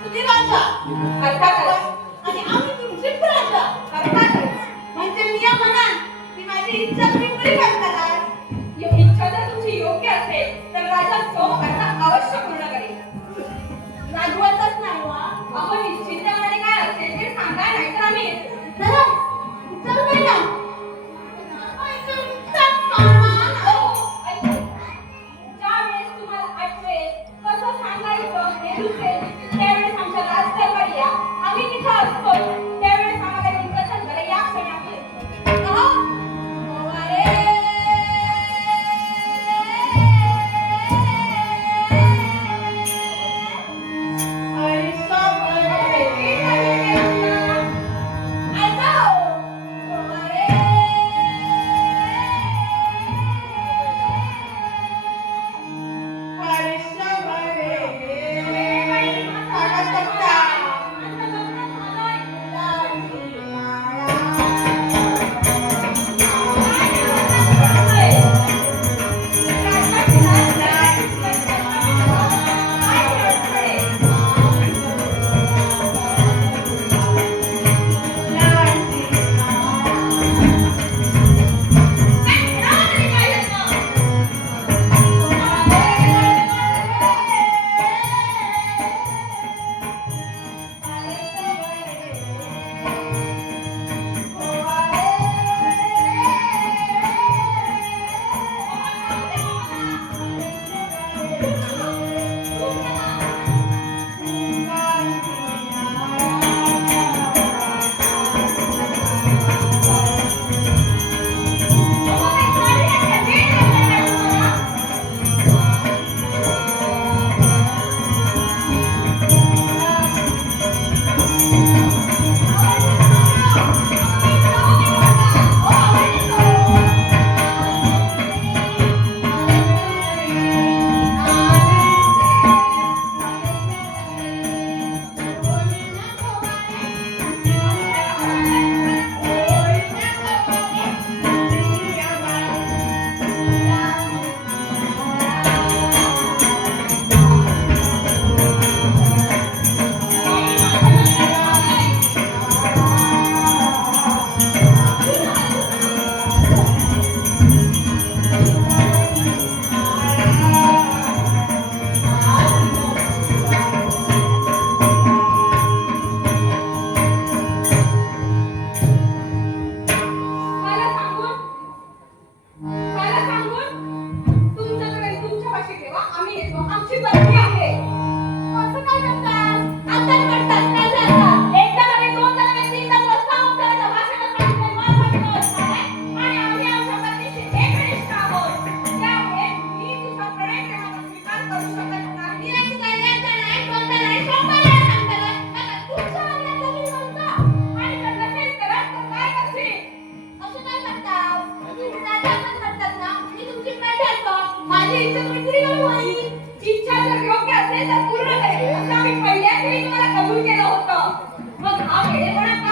तुम्ही म्हणजे मी म्हणा की माझी इच्छा तुम्ही पुरी करताना 我操！给的家